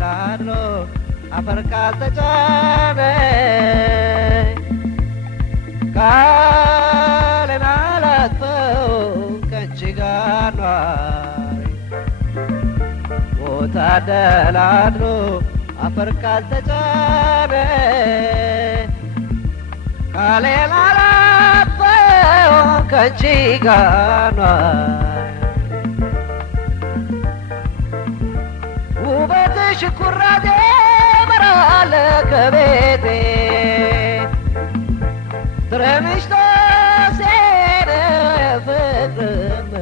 ተደላድሎ አፈር ካልተጫነ ቃሌን አላጥፈውም ከአንቺ ጋር ኗሪ ቦታ ተደላድሎ አፈር ካልተጫነ ቃሌን አላጥፈውም ከአንቺ ጋር ኗሪ ውበትሽ ኩራቴ መራለ ከቤቴ ትረምሽ ጦሴነ ፍቅር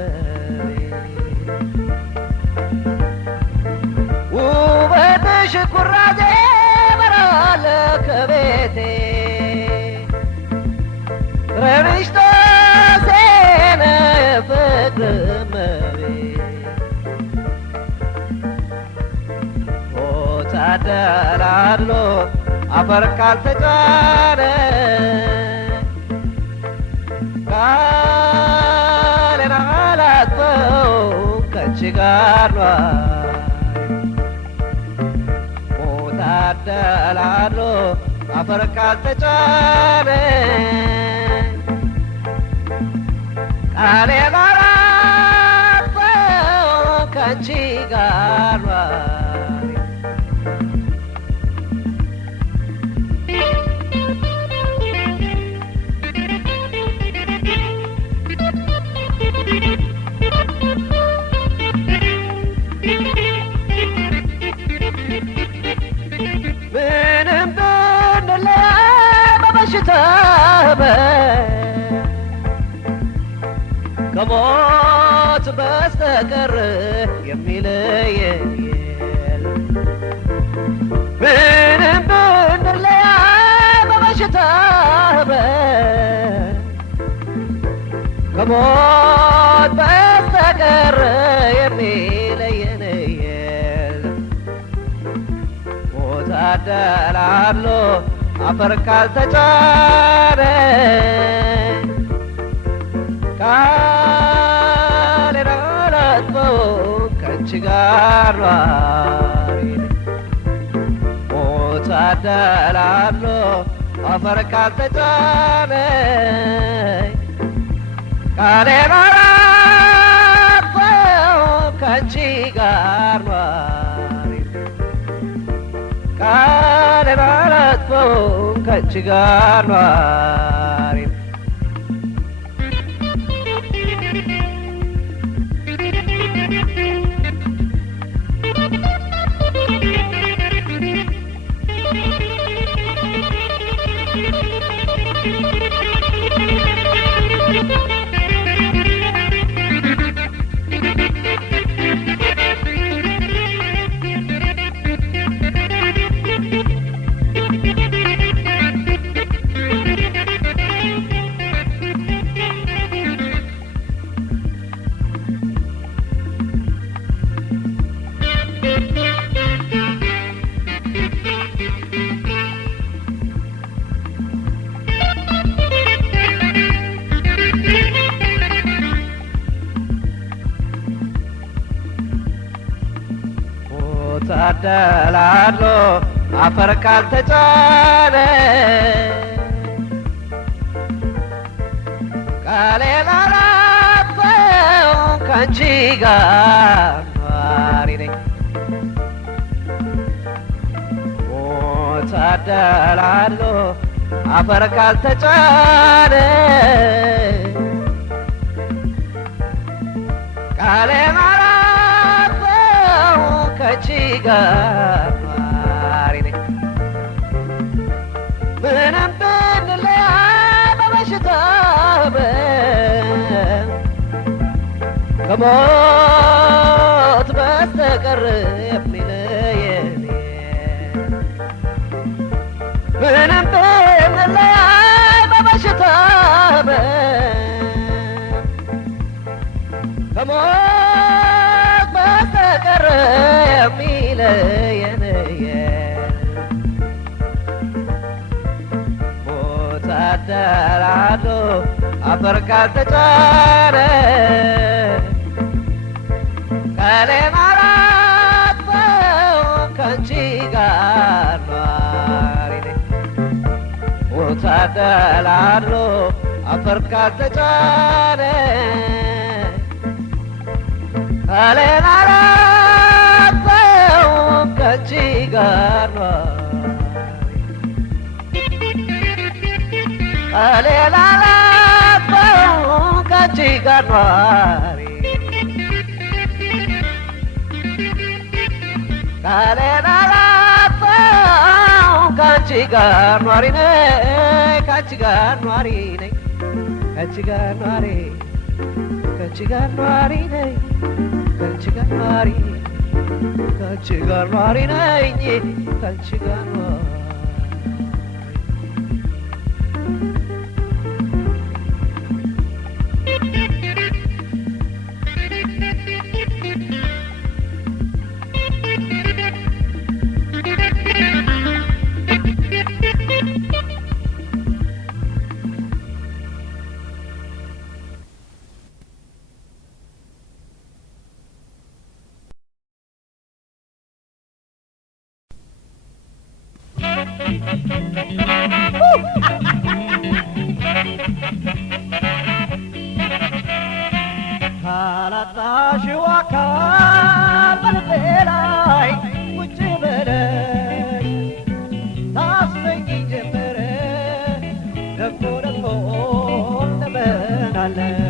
ውበትሽ ኩራቴ መራለ ከቤቴ ትረምሽ ጦሴነ ፍቅር ተደላድሎ አፈር ካልተጫነ ቃሌን አላጥፈውም ከአንቺ ጋር ኗሪ ተደላድሎ አፈር ካልተጫነ ቃሌን አላጥፈውም ከአንቺ ጋር ኗሪ ምንም ብንለያይ በበሽታ ከሞት በስተቀር የሚለየን የለም። ምንም ብንለያይ በበሽታ ከሞት በስተቀር የሚለየን የለም። ሞት ተደላድሎ አፈር ካልተጫነ ቃሌን አላጥፈውም ከአንቺ ጋር ኗሪ ሞት ተደላድሎ አፈር ካልተጫነ ቃሌን አላጥፈውም ከአንቺ ጋር ኗሪ ቃሌን አላጥፈውም ከአንቺ ጋር ኗሪ ተደላድሎ አፈር ካልተጫነ ቃሌን አላጥፈውም ከአንቺ ጋር ኗሪ ነኝ ተደላድሎ አፈር ካልተጫነ ቃሌን ከአንቺ ጋር ኗሪ ነኝ ምንም ብንለያይ በበሽታ ከሞት በስተቀር የሚለየን ምንም ብንለያይ በበሽታ ከሞት በስተቀር የሚለየን ሞት ተደላድሎ አፈር ካልተጫነ ቃሌን አላጥፈውም ከአንቺ ተደላድሎ አፈር ካልተጫነ ሌላ ላጣው ከአንቺ ጋር ሌላ ላጣው ከአንቺ ጋር ኗሪ ሌላ ላጣው ከአንቺ ጋር ኗሪ ነኝ ከአንቺ ጋር ኗሪ ነኝ ከአንቺ ጋር ኗሪ ከአንቺ ጋር ኗሪ ነኝ ከአንቺ ጋር ኗሪ ከአንቺ ጋር ኗሪ ነኝ ከአንቺ ጋር ኗሪ ካላጣሽው አካል በልቤ ላይ ቁጭ ብለሽ ታስበኝ ጀመረ ደግሞ ደግሞ እንደምናለን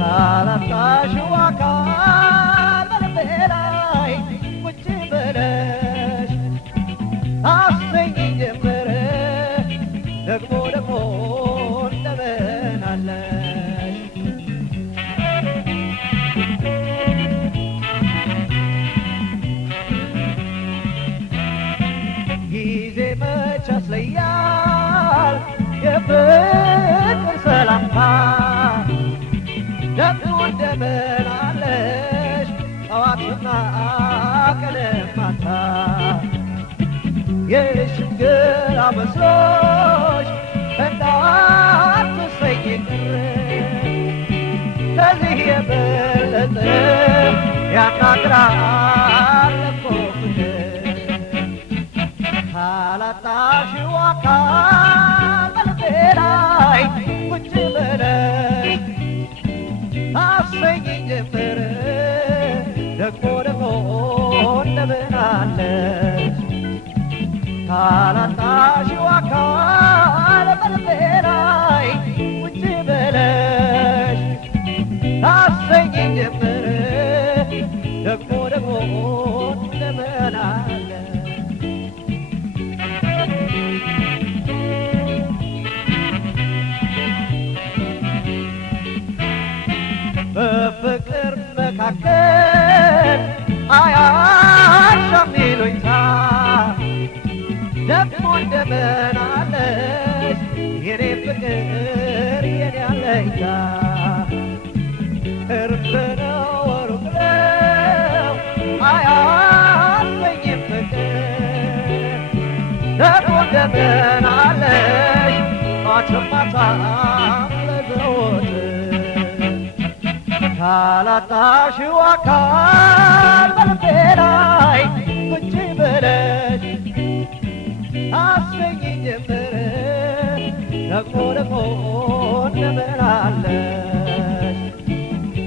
ካላጣሽው አካል በልቤ ላይ ቁጭ ብለሽ ታስበኝ ጀመረ ደግሞ ደግሞ እንደምናለን ያስለያል የፍቅር ሰላምታ ደግሞ እንደምን አለሽ ጠዋትና ቀንም ማታ የሽንግላ መስሎሽ እንዳትሰኝ ቅር ከዚህ የበለጠ ያናግራል እኮ ካላጣሽው አካል በልቤ ላይ ቁጭ ብለሽ ታሰኝ ጀመረ ደግሞ ደግሞ እንደምን አለሽ ካላጣሽው አካል በልቤ ላይ ቁጭ ብለሽ ታሰኝ ጀመረ ደግሞ ደግሞ እንደምን አለሽ በፍቅር መካከል አያሻም ይሉኝታ ደግሞ እንደምን አለሽ የኔ ፍቅር የኔ አለኝታ ቅርብ ነው ሩቅ ነው አያሰኝም ፍቅር ደግሞ እንደምን አለሽ ማታ ማታ ለዘወትር ካላጣሽው አካል በልቤ ላይ ቁጭ ብለሽ ታሰኝ ጀመረ ደግሞ ደግሞ እንደምን አለሽ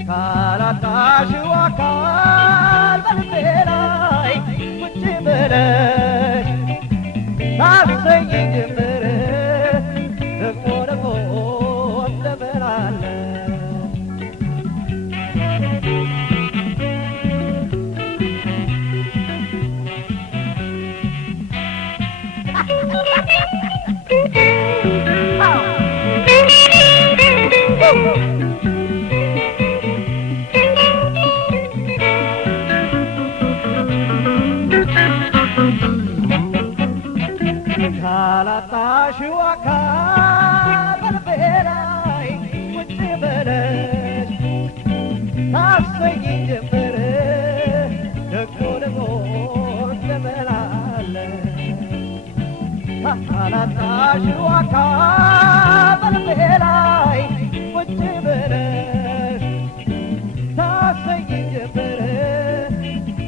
ካላጣሽው አካል በልቤ ላይ ቁጭ ብለሽ ታሰኝ ጀመረ ደግሞ ደግሞ እንደምን አለሽ ካላጣሽው አካል በልቤ ላይ ቁጭ ብለሽ ታሰኝ ጀመረ ደግሞ ደግሞ እንደምን አለሽ ካላጣሽው አካል በልቤ ላይ ቁጭ ብለሽ ታሰኝ ጀመረ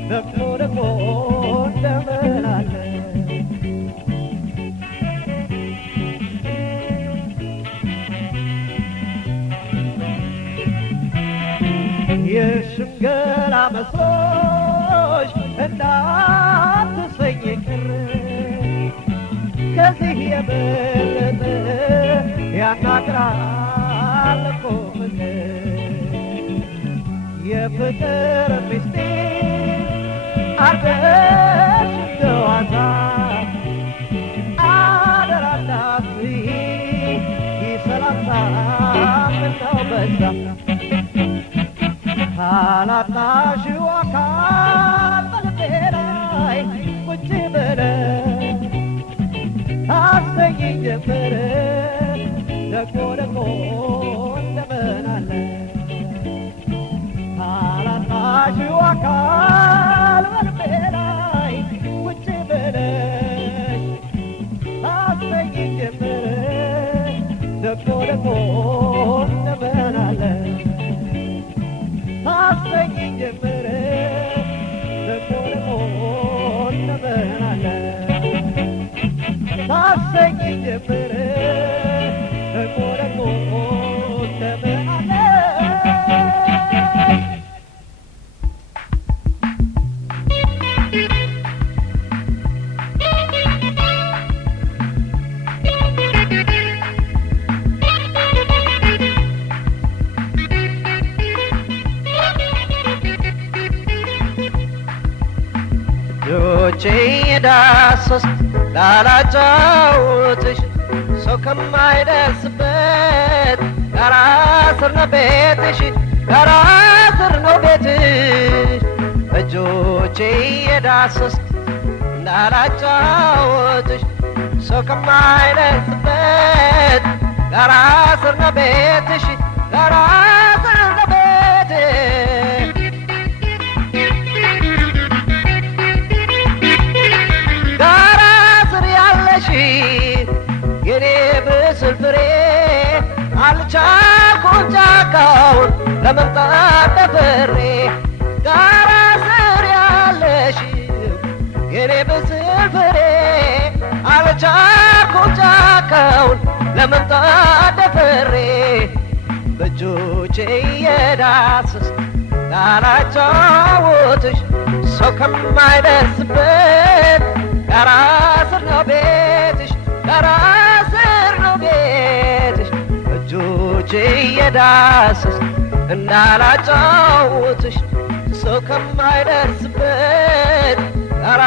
ደግሞ ደግሞ እንደምን አለሽ የሽንገላ መስሎሽ እንዳትሰኝ ቅር ከዚህ የበለጠ ያናግራል እኮ የፍቅር ምስጢር አርገሽ እንደዋዛ አደራ እንዳትዪ ይሰላምታ ምነው በዛ ካላጣሽው አካል በልቤ ላይ ቁጭ ብለሽ ታሰኚኝ ጀመረ ደግሞ ደግሞ እንደምን አለ ካላጣሽው አካል በልቤ ላይ ቁጭ ብለሽ ታሰኚኝ ጀመረ ደግሞ ደግሞ እንደምን አለ ታሰኚኝ ጀመረ ደግሞ ደግሞ እንደምን አለ ታሰኚኝ ጀመረ ደግሞ ደግሞ እንደምን አለ እጆቼ የዳሰስ ላላጫውትሽ ሰው ከማይደርስበት ጋራ ስር ነው ቤትሽ ጋራ ስር ነው ቤትሽ እጆቼ የዳሰስ ላላጫውትሽ ሰው ከማይደርስበት ጋራ ስር ነው ቤትሽ ጋራ ስር ነው ቤትሽ የኔ ብስል ፍሬ አልቻልኩም ጫካውን ለመምጣት ደፍሬ ጋራ ስር ያለሽ የኔ ብስል ፍሬ አልቻልኩም ጫካውን ለመምጣት ደፍሬ በእጆቼ የዳሰስ ላላጫውትሽ ሰው ከማይደርስበት ጋራ ስር ነው ቤትሽ ጋራ ስር ነው ቤትሽ እጆቼ የዳሰስ እንዳላጫውትሽ ሰው ከማይደርስበት ጋራ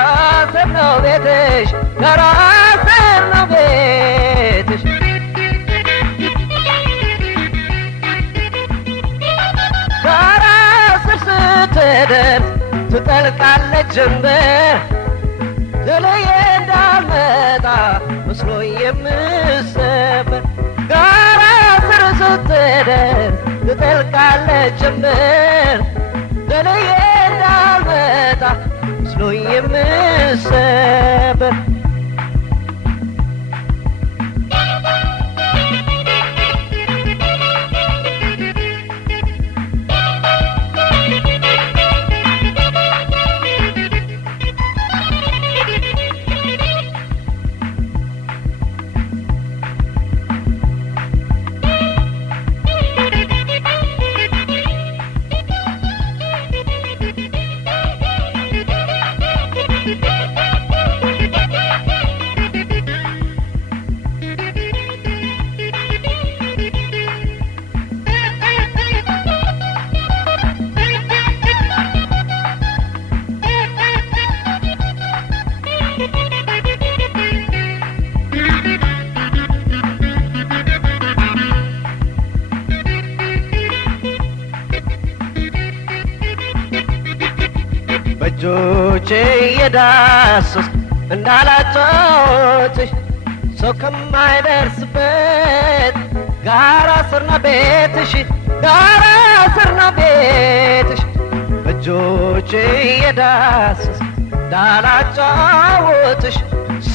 ስር ነው ቤትሽ ጋራ ስር ነው ቤትሽ ጋራ ስር ስትደርስ ትጠልቃለች ጀንበር ተለየ እንዳልመጣ መስሎ የምሰበር ጋራ ስር ስትደርስ ትጠልቃለች ጀንበር ተለየ እንዳልመጣ መስሎ የምሰበር እጆቼ የዳሰስ እንዳላጫውትሽ ሰው ከማይደርስበት ጋራ ስር ነው ቤትሽ ጋራ ስር ነው ቤትሽ እጆቼ የዳሰስ እንዳላጫውትሽ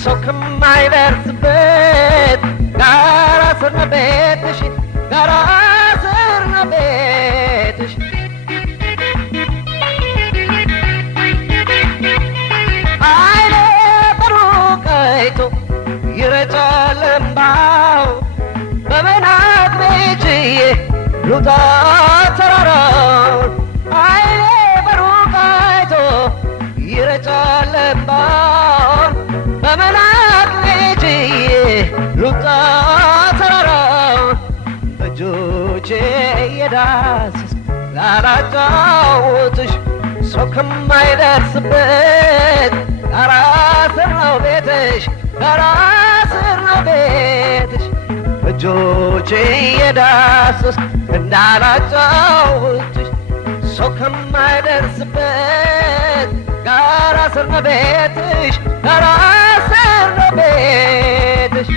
ሰው ከማይደርስበት ጋራ ስር ነው ቤትሽ ጋራ ስር ነው ቤትሽ አይኔ በሩቅ አይቶ ይረጫል እምባው በመናቅ ቤችዬ ልውጣ ተራራውን አይኔ አምባውን በመላክ ልጅዬ ሩጣ ተራራውን በእጆቼ እየዳሰስ ላላጫውትሽ ሰው ከማይደርስበት ጋራ ስር ነው ቤትሽ ጋራ ስር ነው ቤትሽ በእጆቼ እየዳሰስ እንዳላጫውትሽ ሰው ከማይደርስበት ጋራ ስር ነው ቤትሽ ጋራ ስር ነው ቤትሽ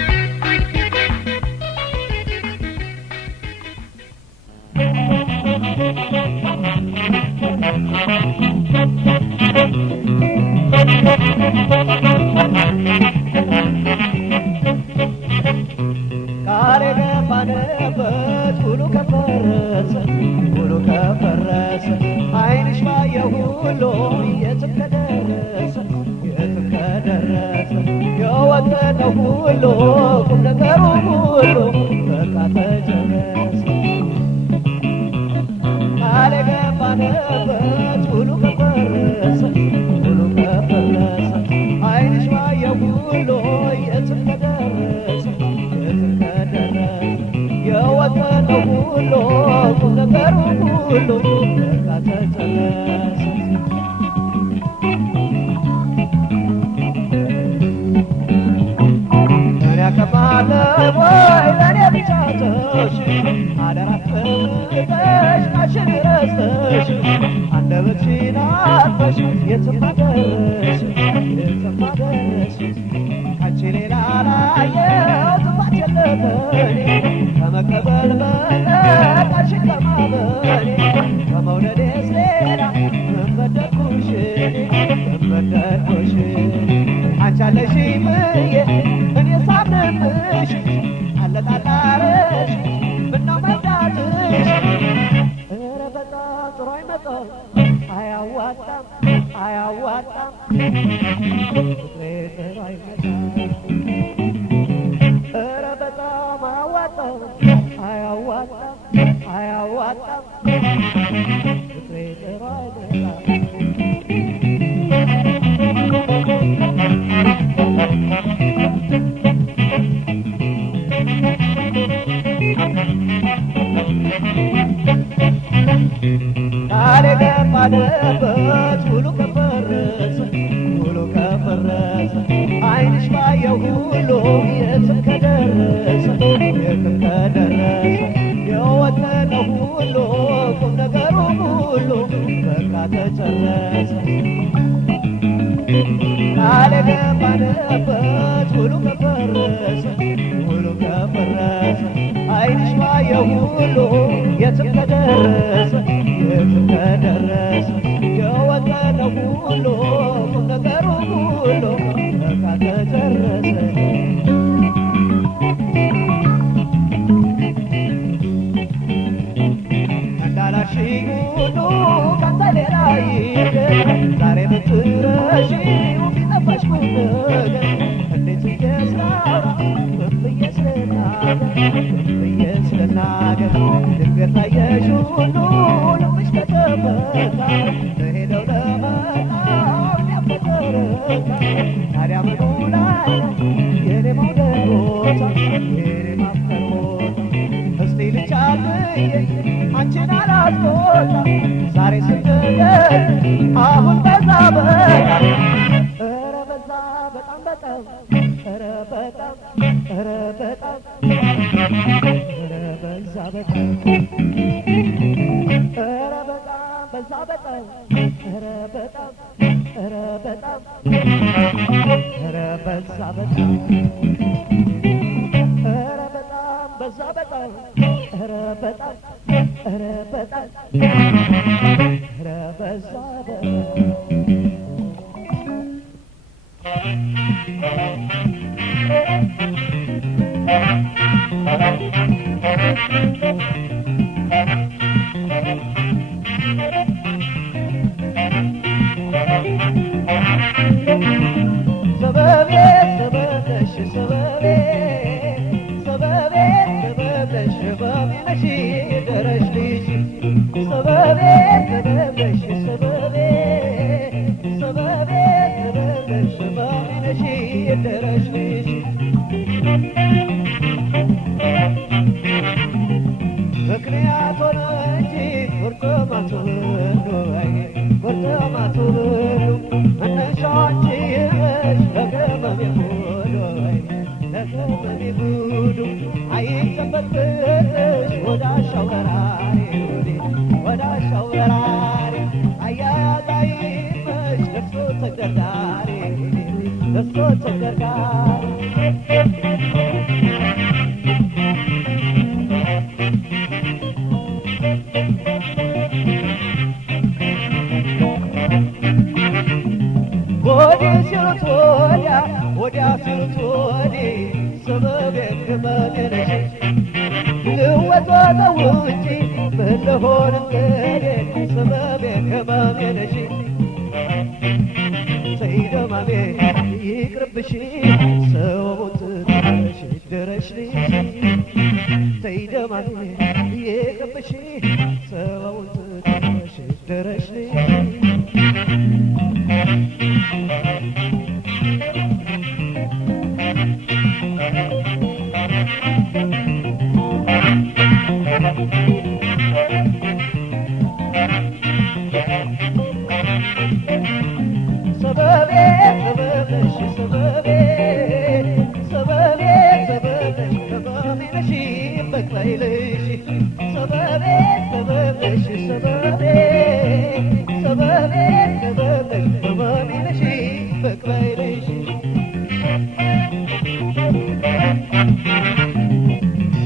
ቃል የገባንበት ሁሉ ከፈረሰ ሁሉ ከፈረሰ ዓይንሽ ባየው ሁሉ የትም ከደረሰ የትም ከደረሰ የወደደው ሁሉ ቁም ነገሩ ሁሉ በቃ ተጨረሰ ቃል የገባንበት ሁሉ ከፈረሰ ሁሉ ከፈረሰ ዓይንሽ ባየው ሁሉ የትም ከደረሰ የትም ከደረሰ የወደደው ሁሉ ቁም ነገሩ ሁሉ በቃ ተጨረሰ ያከፋለው ወይ ለኔ ብቻ ተውሽ አደራ ተምተሽ ማሽን ረስተሽ አንደበትሽን አጥፈሽ የትም አደረሽ የትም አደረሽ ካንቺ ሌላ ላየው ጥፋት የለበኔ ከመቀበል በቀር ቃልሽን ከማመኔ ከመውደዴስ ሌላ ምን በደልኩሽ ምን በደልኩሽ አንቺ አለሽኝ ብዬ እኔ ሳምንሽ አለጣጣረሽ ምነው መዳትሽ ኧረ በጣም ጥሩ አይመጣም አያዋጣም አያዋጣም ፍቅሬ ጥሩ አይመጣም ኧረ በጣም አያዋጣም አያዋጣም አያዋጣም ፍቅሬ ጥሩ አይመጣም ቃል የገባንበት ሁሉ ከፈረሰ ሁሉ ከፈረሰ ዓይንሽ ባየው ሁሉ የትም ከደረሰ የትም ከደረሰ የወደደው ሁሉ ቁም ነገሩ ሁሉ በቃ ተጨረሰ ቃል የገባንበት ሁሉ ከፈረሰ ሁሉ ከፈረሰ ዓይንሽ ባየው ሁሉ የትም ከደረሰ የትም ከደረሰ የወደደው ሁሉ ቁም ነገሩ ሁሉ በቃ ተጨረሰ እንዳላልሽኝ ሁሉ ካንተ ሌላ ይቅር ዛሬ ብትረሺው ቢጠፋሽ ቁም ነገር እንዴት ብዬ ስላውራ ምን ብዬ ስልናገር ምን ብዬ ስልናገር ድንገት ታየሽ ሁሉ ልብሽ ከተፈታ ለሄደው ለመጣው ያፈቀረታ ታዲያ ምኑ ላይ የኔ መውደድ ቦታ የኔ ማፍቀር ቦታ እስቲ ልቻልዬ አንቺን አላስቆጣ ዛሬ ስትገኝ አሁን በዛ በጣም ኧረ በዛ በጣም በጣም ኧረ በጣም ኧረ በጣም ኧረ በዛ በጣም ኧረ በጣም በዛ በጣም ኧረ በጣም ኧረ በጣም ኧረ በዛ በጣም ኧረ በጣም በዛ በጣም ኧረ በጣም ኧረ በጣም ኧረ በዛ በጣም ሰበቤ ሰበበሽ ሰበቤ ሰበቤ ሰበበሽ በሚነሽ ደረሽ ልጅ ሰበቤ ሰበበሽ ሰበቤ ሰበቤ ሰበበሽ ነሽ የደረሽ ልጅ ምክንያት ሆነ እንጂ ቁርጥማቱ ቁርጥማቱ መነሻዎች ይበሽ ለገመሜ ጉዱ ለገመሜ ጉዱ አይጨበጥብሽ ወዳሻው በራሪ ወዳሻው በራሪ አያያዝ አይመሽ ለፍቶ ተገዳሪ ለፍቶ ተገዳሪ ወዲያ ሲሉት ወዲያ ወዲያ ሲሉት ወዲህ ሰበቤ ህመሜ ነሽ ልወጣው እንጂ ምን ልሆን እንግዲህ ሰበቤ ህመሜ ነሽ ሰይደማሜ ይቅርብሽ ሰውን ትተሽ ድረሽ ሰይደማሜ ይቅርብሽ ሰውን ትተሽ ድረሽ ሰበቤ ሰበብሽ ሰበቤ ሰበቤ ሰበብሽ ሰበቤ ነሽ በቅለይልሽ ሰበቤ ሰበብሽ ሰበቤ ሰበቤ ሰበብሽ ሰበቤ ነሽ በቅለይልሽ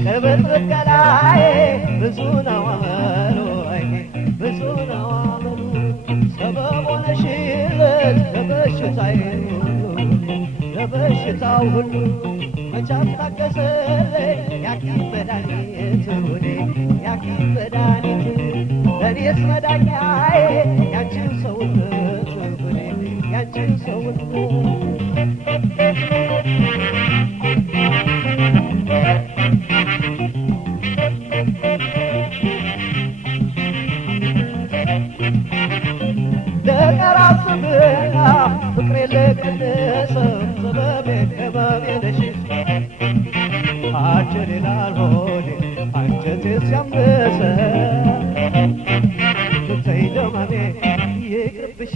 ከብጥብጥ ከላይ ብዙ ነው አመሉ ብዙ ነው አመሉ ሰበብ ሆነሽለት ለበሽታዬ ሁሉ ለበሽታው ሁሉ መቻም ታገሰለኝ ያኪም መድኃኒት ሁኔ ያኪም መድኃኒት ለእኔስ መዳኛዬ ያንቺን ሰውነት ሁኔ ያንቺን ሰውነት ለቀራስብና ፍቅሬ ለቀነሰ ሰበቤ ህመሜ ነሽ አንቺን ይላል ሆዴ አንጀቴ ሲያምሰ ሰይደማሜ ይቅርብሽ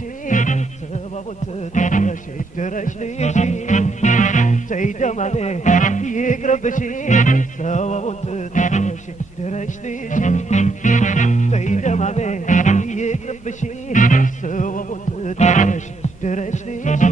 ሰበቡን ትተሽ ድረሽ ልሽ ሰይደማሜ ይቅርብሽ ሰበቡን ትተሽ ድረሽ ልሽ ሰይደማሜ ይቅርብሽ ሰበቡን ትተሽ ድረሽ ልሽ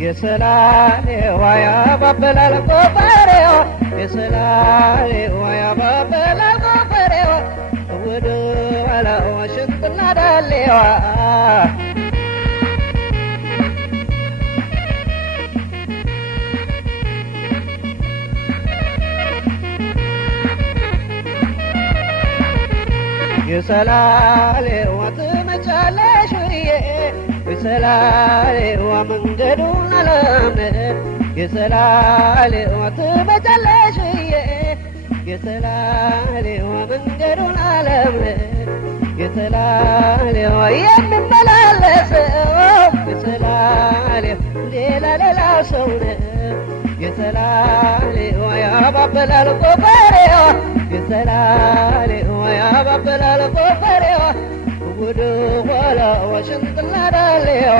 የሰላሌዋ ያባበላል ጎፈሬዋ የሰላሌዋ ያባበላል ጎፈሬዋ ወደ ኋላዋ ሽንጥና ዳሌዋ የሰላሌዋ ትመጫለሽ ብዬ የሰላሌዋ መንገዱን አላምንም የሰላሌዋ ትመጫለሽ ብዬ የሰላሌዋ መንገዱን አላምንም የሰላሌዋ የሚመላለሰው የሰላሌዋ ሌላ ሌላ ሰው ነው የሰላሌዋ ያባበላል ጎፈሬዋ የሰላሌዋ ያባበላል ጎፈሬዋ ወደ ኋላ ዋሽንጥና ዳሌዋ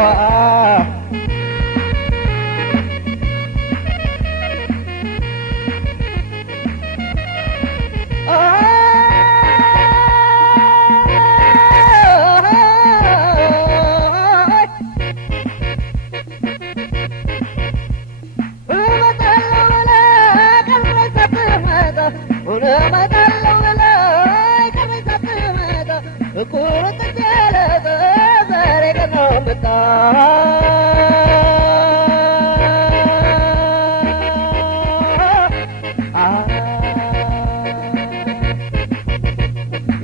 ቁርጥ ያለ ዛሬ ቀን ነው መጣ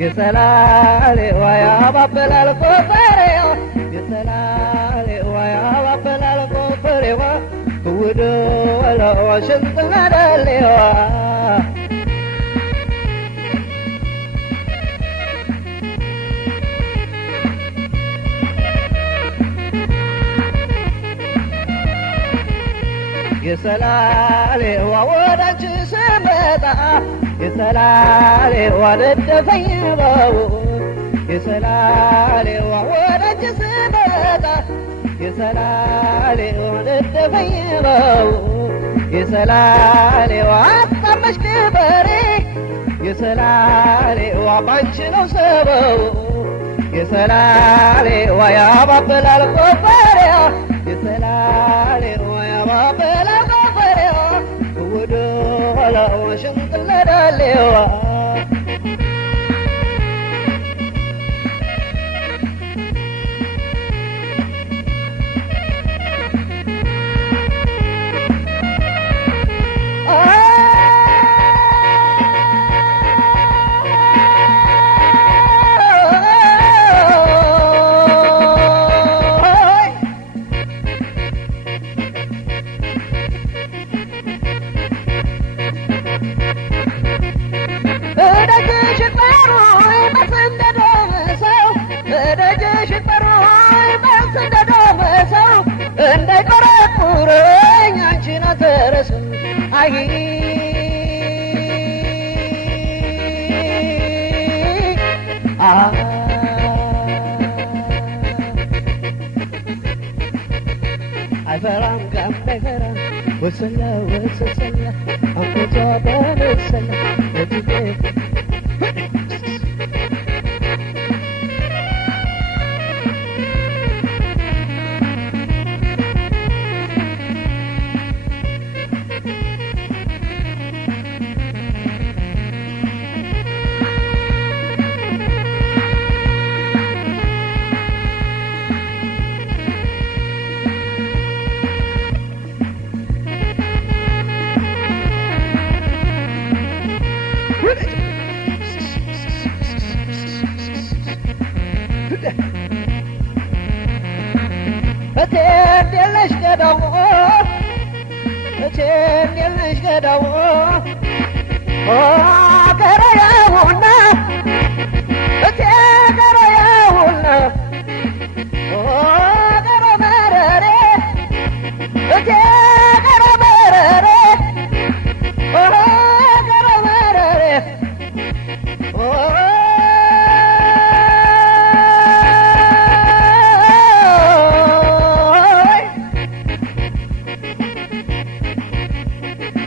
የሰላሌ ዋያ ባበላል ኮፈሬዋ የሰላሌ ዋያ ባበላል ኮፈሬዋ ውዶ ወለዋ ሽንጥና ዳሌዋ የሰላሌዋ ወዳንቺ ስመጣ የሰላሌዋ ነደፈኝ ባው የሰላሌዋ ወዳንቺ ስመጣ የሰላሌዋ ነደፈኝ ባው የሰላሌዋ አጣመሽ ክበሬ የሰላሌዋ ባንቺ ነው ሰበው የሰላሌዋ ያባበላል ኮፈሬዋ የሰላሌዋ ያባበላል ኮፈሬዋ ወዶ ወላው ሽንጥለዳሌዋ እንዳይቆረቁረኝ አንቺን አትረሱ አይ አይፈራም ጋም አይፈራም ወሰላ ወሰላ አንቆቷ በመሰላ ለትቤ እቴንዴለሽ ገዳው እቴንዴለሽ ገዳው ገረያውና እቴ ገረያውና ገረ መረሬ እቴ ገረ መረሬ ገረ መረሬ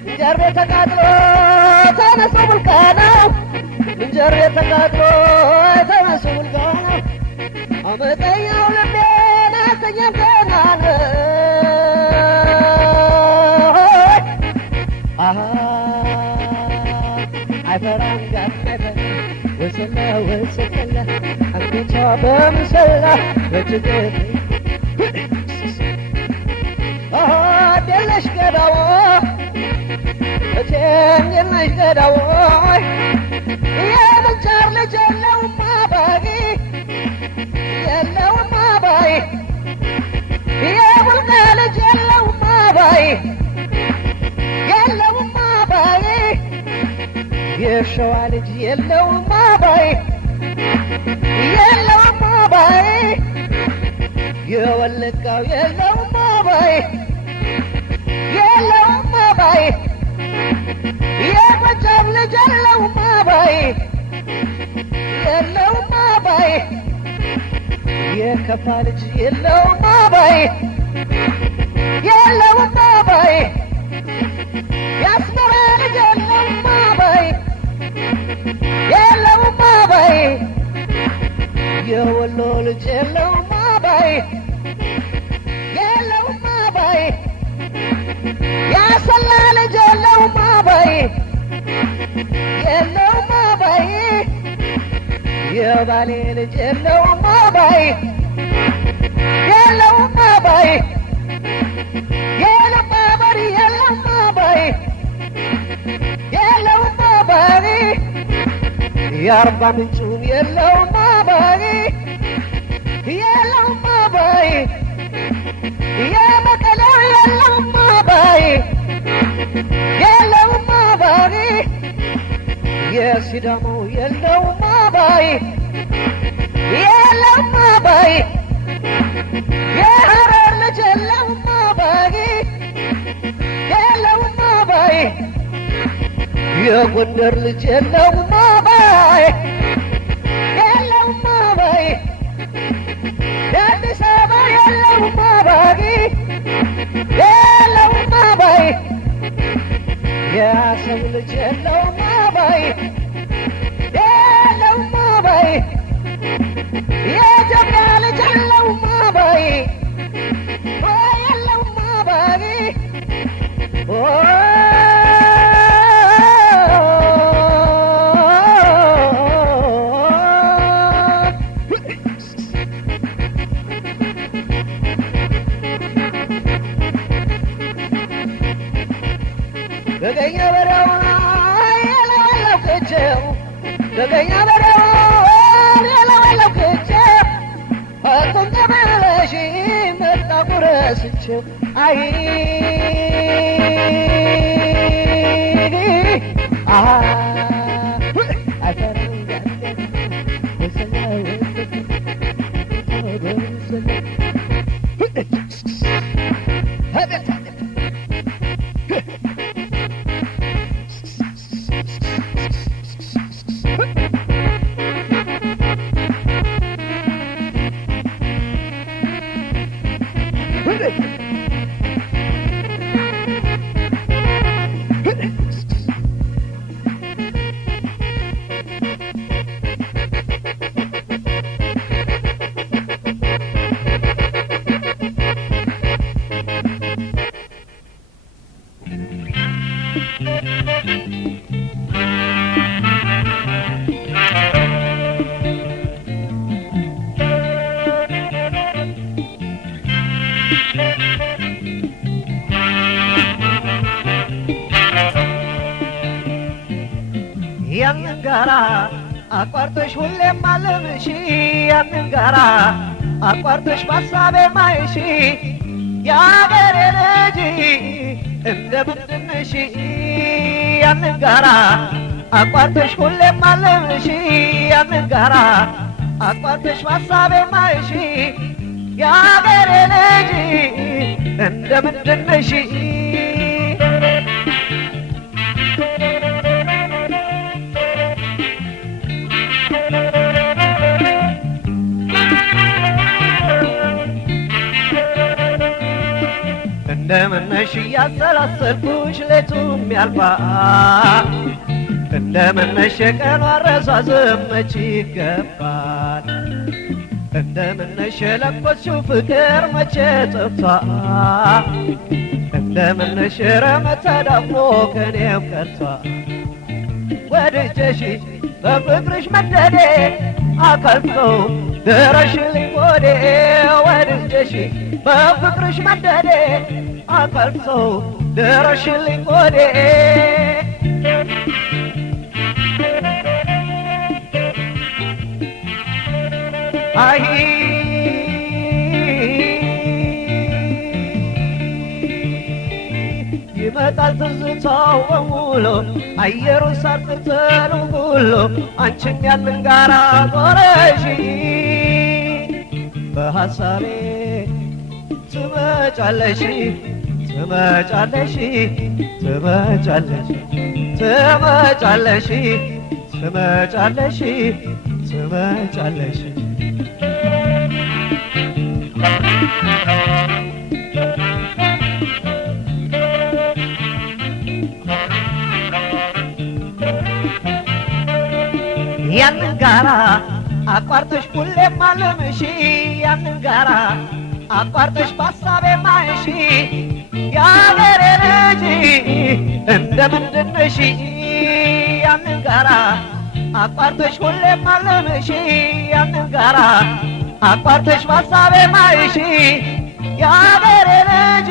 እንጀሬ ተቃጥሎ ተነሱ ቡልቃናው እንጀሬ ተቃጥሎ ተነሱ ቡልቃናው አመጠኛው ልቤን አሰኛም ገናን አይፈራም ጋር አይፈራ ወሰላ ወሰላ አንገቷ በምሰላ በትግል ደለሽ ገዳዎ እቴንዴለሽ ገዳዎ የምንቸር ልጅ የለውም አባጊ የለውም አባይ የቡልጋ ልጅ የለውም አባይ የለውም አባይ የሸዋ ልጅ የለውም አባይ የለውም አባይ የወለጋው የለውም አባይ የለውም አባይ የጎጃም ልጅ የለውም አባይ የለውም አባይ የከፋ ልጅ የለውም አባይ የለውም አባይ የአስመራ ልጅ የለውም አባይ የለውም አባይ የወሎ ልጅ የለውም አባይ የለውም አባይ ያሰላ ልጅ የለውም አባይ የለውም አባይ የባሌ ልጅ የለውም አባይ የለውም አባይ የለም አባይ የለም አባይ የለውም አባይ የአርባ ምንጩም የለውም አባይ የለውም አባይ የመቀለው የለውም አባይ የለውም አባይ የሲዳማው የለውም አባይ የለውም አባይ የሐረር ልጅ የለውም አባይ የለውም አባይ የጎንደር ልጅ የለውም አባይ የለውም አባይ የአዲስ አበባ የለውም አባይ የለውም አባይ የአሰብ ልጅ የለውም አባይ የለውም አባይ የኢትዮጵያ ልጅ የለውም አባይ የለውም አባይ በገኛ በረውን የለወለፍቸው በገኛ በረውን የለወለፍቸው አቶም ተመለሽ መጣ ጉረስቸው አይ ያንን ጋራ አቋርጠሽ ሁሌም አለምሽ ያንን ጋራ አቋርጠሽ ባሳቤ ማይሽ የአገሬ ልጅ እንደምንድንሽ ያንን ጋራ አቋርጠሽ ሁሌም አለምሽ ያንን ጋራ አቋርጠሽ ባሳቤ ማይሽ የአገሬ ልጅ እንደምንድንሽ እንደምነሽ እያሰላሰልኩሽ ሌቱም ያልፋል እንደምነሽ የቀኑ አረሳዝም መች ይገባል እንደምነሽ የለኮስሽው ፍቅር መቼ ጠፍቷል እንደምነሽ ረመት ተዳፍኖ ከኔም ቀርቷል ወድጀሽ በፍቅርሽ መደዴ አካልፈው ድረሽልኝ ወዴ ወድጀሽ በፍቅርሽ መደዴ አካልፈው ድረሽልኝ ወዴ አይ ይመጣል ትዝታው በሙሉ አየሩን ሳትተሉ ሁሉ አንቺን ያንን ጋራ ዞረሽ በሐሳቤ ትመጫለሽ ትመጫለሽ ትመጫለሽ ትመጫለሽ ትመጫለሽ ትመጫለሽ ያንን ጋራ አቋርጠሽ ሁሌም አለምሽ ያንን ጋራ አቋርጠሽ ባሳቤ ማይሽ የአገሬ ልጅ እንደምንድንሽ ያንን ጋራ አቋርተሽ ሁሌም አለምሽ ያንን ጋራ አቋርተሽ ባሳቤ ማይሽ የአገሬ ልጅ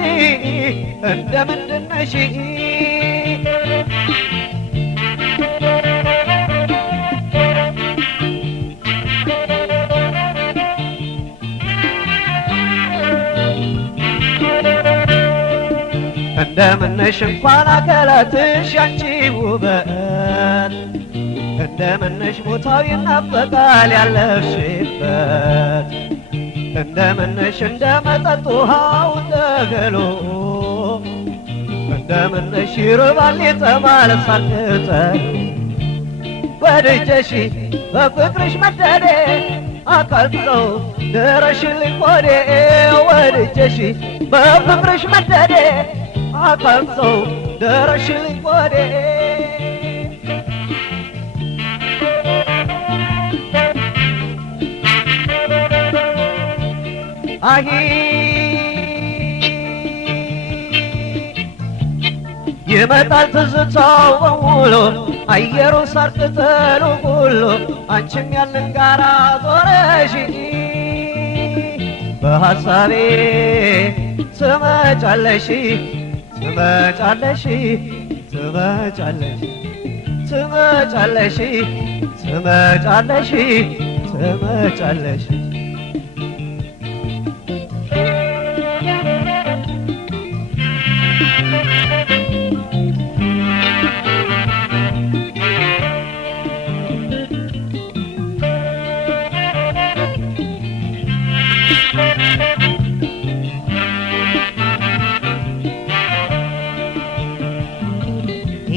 እንደምንድነሽ እንደምነሽ እንኳን አካላትሽ ያንቺ ውበት እንደምነሽ ቦታው ይናፈቃል ያለፍሽበት እንደምነሽ እንደመጠጥ ውሃው እንደገሎ እንደምነሽ ይርባል ይጠማል ሳልቅጠል ወድጀሽ በፍቅርሽ መደዴ አካልተው ድረሽልኝ ሆዴ ወድጀሽ በፍቅርሽ መደዴ አካልተው ድረሽልኝ ሆዴ አሂ ይመጣል ትዝታው በሙሉ አየሩ ሳር ቅጠሉ ሁሉ አንቺም ያንን ጋራ ዞረሽ በሐሳቤ ትመጫለሽ ትመጫለሽ ትመጫለሽ ትመጫለሽ ትመጫለሽ ትመጫለሽ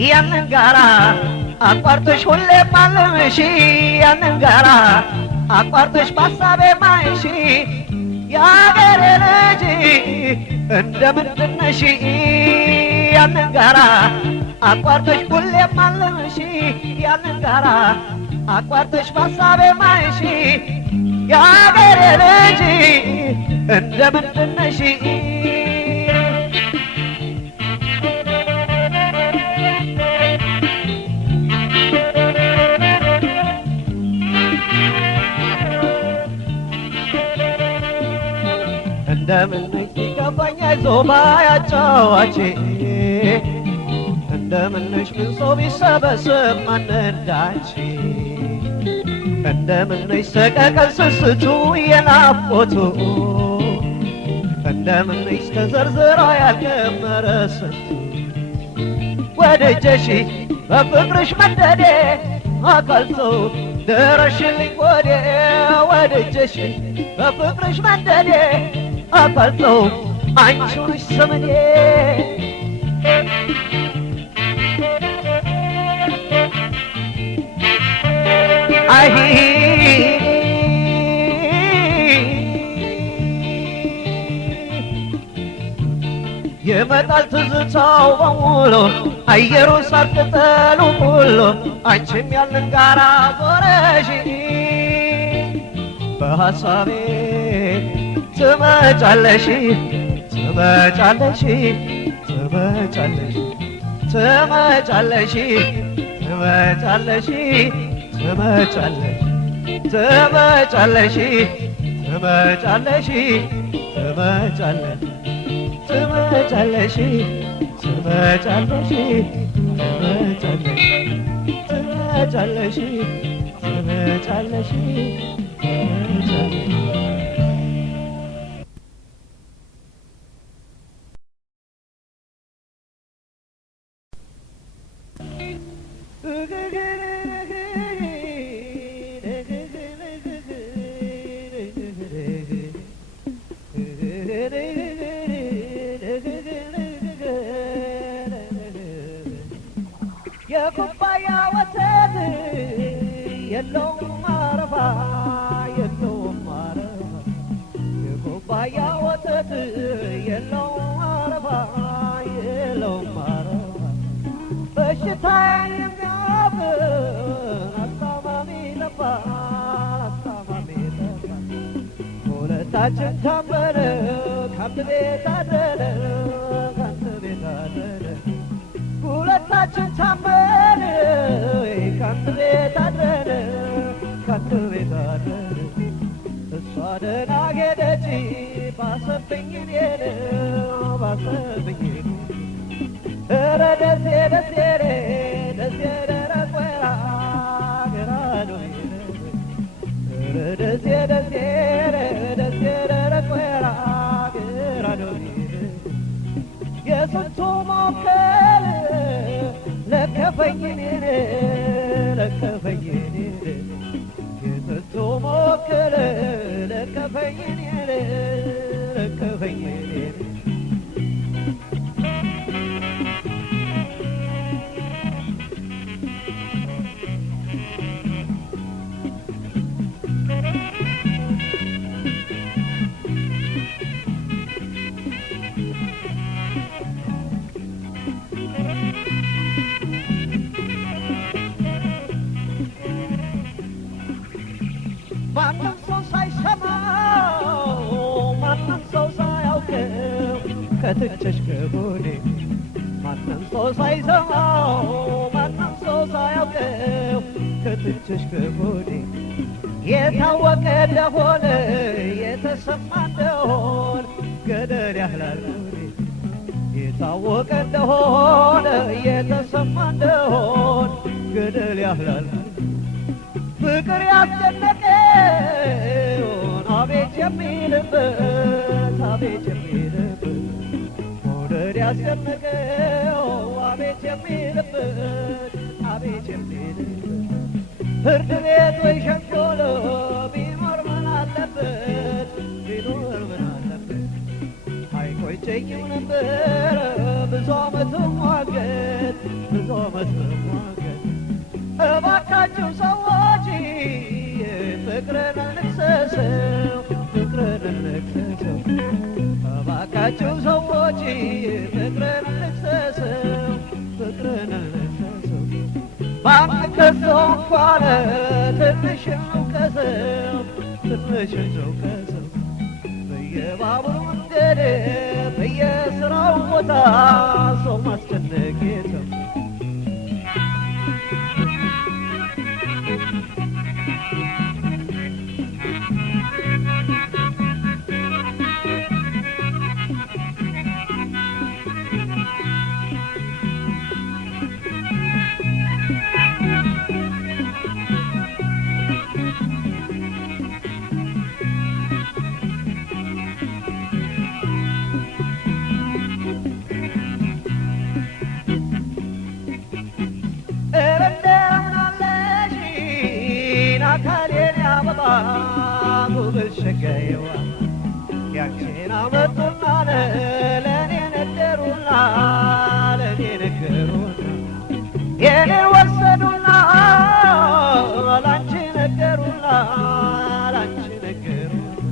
ያንን ጋራ አቋርጠሽ ሁሌም አለምሽ ያንን ጋራ አቋርጠሽ ባሳቤ ማይሽ የአገሬ ልጅ እንደምንድነሽ ያንን ጋራ አቋርጠሽ ሁሌም አለምሽ ያንን ጋራ አቋርጠሽ ባሳቤ ማይሽ የአገሬ ልጅ እንደምንድነሽ እንደምነሽ ሲከፋኝ አይዞህ ባያጫዋቼ እንደምነሽ ምን ሰው ቢሰበስብ ማን እንዳንቺ እንደምነሽ ሰቀቀን ስስቱ የናፍቆቱ እንደምነሽ ተዘርዝሮ ያልከመረ ስንቱ ወድጀሽ በፍቅርሽ መደዴ አካልተው ድረሽልኝ ሆዴ ወድጀሽ በፍቅርሽ መደዴ አካልተው አንቺ ነሽ ዘመዴ አይ ይመጣል ትዝታው በሙሉ አየሩ ሳር ቅጠሉ ሁሉ አንቺም ያንን ጋራ ዞረሽ በሐሳቤ ትመጫለሽ ትመጫለሽ ትመጫለሽ ትመጫለሽ ትመጫለሽ ትመጫለሽ ትመጫለሽ ትመጫለሽ ትመጫለሽ ትመጫለሽ ትመጫለሽ ትመጫለሽ ትመጫለሽ ትመጫለሽ የኩባያ ወተት የለውም ማረፋ የለውም ማረፋ የኩባያ ወተት የለውም ማረፋ የለውም ማረፋ በሽታ የሚያፍን አስታማሚ ለፋ አስታማሚ ለፋ ሁለታችን ታመነ ከአንድ ቤት አደረ ከአንድ ቤት አደረ ሁለት ሶስታችን ታመን ከአንድ ቤት አድረን ከአንድ ቤት አድረን እሷ ደህና ሄደች ባሰብኝ እኔን ባሰብኝ ኧረ ደሴ ደሴ ደሴ ደረቅ ወይራ ገራዶ ኧረ ደሴ ደሴ ደሴ ደረቅ ወይራ ገራዶ የስንቱ ሞከል ለከፈኝ እኔን ለከፈኝ እኔን የስንቱ ሞከል ለከፈኝ እኔን ለከፈኝ እኔን ማንም ሰው ሳይሰማው ማንም ሰው ሳያውቀው ከትቼሽ ከጎኔ ማንም ሰው ሳይሰማው ማንም ሰው ሳያውቀው ከትቼሽ ከጎኔ የታወቀ እንደሆነ የተሰማ እንደሆነ ገደል ያህላል የታወቀ እንደሆነ የተሰማ እንደሆነ ገደል ያህላል ፍቅር ያስጨነቀውን አቤት የሚልበት አቤት የሚልበት መውደድ ያስጨነቀው አቤት የሚልበት አቤት የሚልበት ፍርድ ቤት ወይ ሸንኮሎ ቢኖር ምን አለበት ቢኖር ምን አለበት አይቆጨኝም ነበር ብዙ ዓመት መዋገት ብዙ ዓመት መዋገት እባካችሁ ሰዎች ፍቅርን እንክሰሰው ፍቅርን እንክሰሰው እባካችሁ ሰዎች ፍቅርን እንክሰሰው ፍቅርን እንክሰሰው ባንከሰው እንኳን ትንሽ እንውቀሰው ትንሽ እንውቀሰው በየባቡር መንገድ በየስራው ቦታ ሰው ማስጨነቅ የለም አካሌን ያበባ ጉብል ሸጋዬዋ ያንቺን አመጡና ለእኔ ነገሩና ለእኔ ነገሩና የኔን ወሰዱና ላንቺ ነገሩና ላንቺ ነገሩና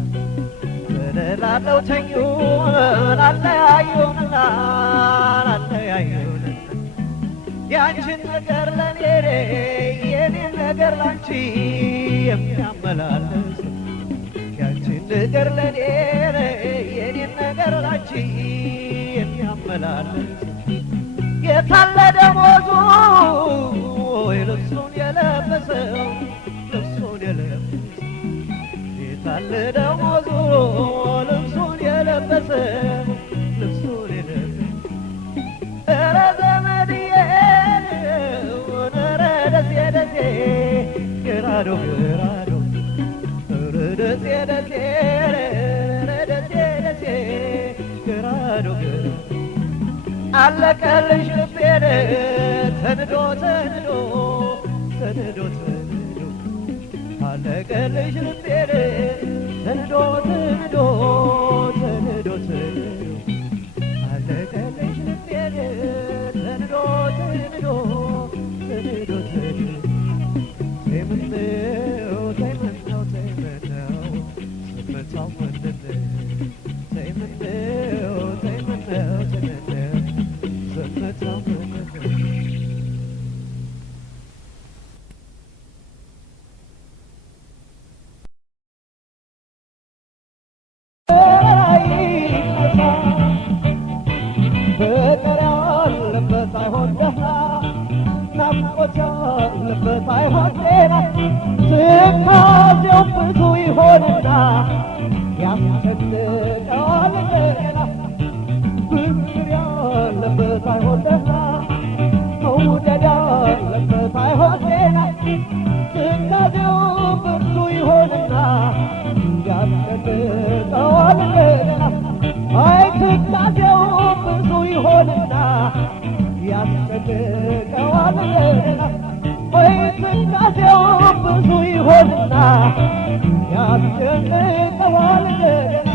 በደላለው ተኙ ላለያዩንና ላለያዩንና ያንቺን ነገር ለኔ የኔን ነገር ላንቺ የሚያመላለስ ያንቺን ነገር ለኔ የኔን ነገር ላንቺ የሚያመላለስ የታለ ደሞዙ ልብሱን የለበሰው ልብሱን የለበሰው የታለ ደሞዙ ልብሱን የለበሰው ልብሱን የለበሰው ኧረ ዘመድዬ ኧረ ደሴ ደሴ ገራዶ ገራዶ ኧረ ደሴ ደሴ ኧረ ደሴ ደሴ ገራዶ ገራዶ አለቀልሽ ልቤን ተንዶ ተንዶ ተንዶ ተንዶ አለቀልሽ ልቤን ተንዶ ተንዶ ተንዶ ተንዶ አለቀልሽ ልቤን ተንዶ ተንዶ ተንዶ ተንዶ ተይምነው ተይምነው ተይምነው ስመታው ምንድነው ተይምነው ተይምነው ተይምነው ስመታው ምንድነው ትካዜው ብዙ ይሆንና ያስጨንቀዋል እንደገና ፍቅር ያለበት አይሆን ደህና መውደድ ያለበት አይሆን ዜና ትካዜው ብዙ ይሆንና ያስጨንቀዋል እንደገና አይ ትካዜው ብዙ ይሆንና ያስጨንቀዋል እንደገና ወይ ትካዜው ብዙ ይሆንና ያስጨንቀዋል እንደገና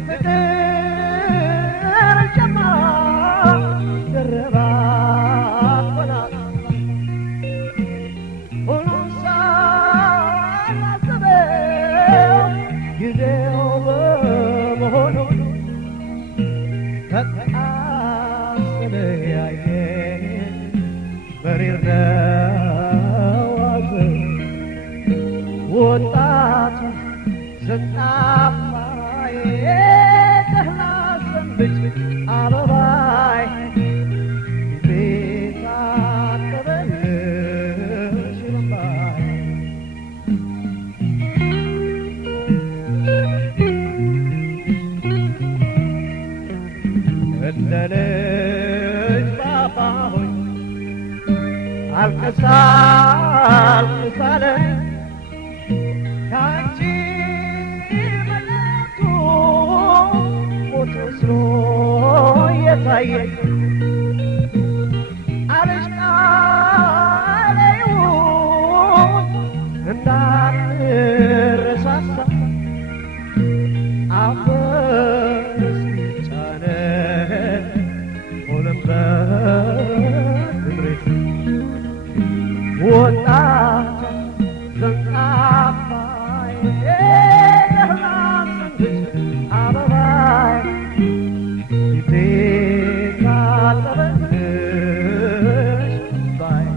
የፍቅር ጀማ ደረባ ሆና ሁሉም ሳላስበው ጊዜው በመሆኑ ተለያየን መሪር ነው ሐዘን ወጣቱ ስንጣፋዬ ደህና ሰንብች አበባይ ቤት አጠበልሽ እምባይ እንደ ልጅ ባባሆኝ አልቅሳ አልቅሳለኝ ካንቺ መለቱ ሞት መስሎ የታየኝ አለሽ ቃሌውን እንዳንረሳሳ አፈር እስኪጫነን ሆነን በምድሬ ወጣት ዘንጣፋዬ ደህና ሰንብች አበባይ ፊቴ ታጠበልሽ እምባይ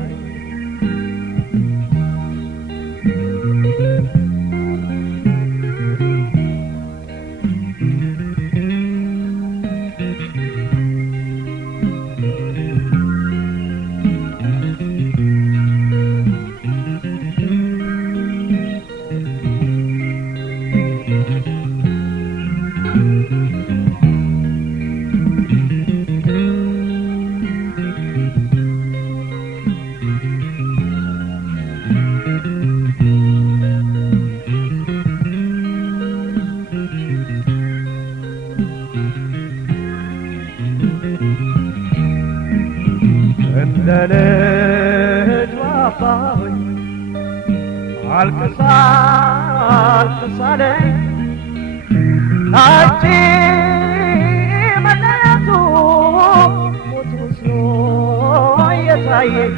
እንደ ልጅ ባባሆኝ አልቅሳ አልቅሳለኝ አንቺ መለየቱ ሞት መስሎ የታየኝ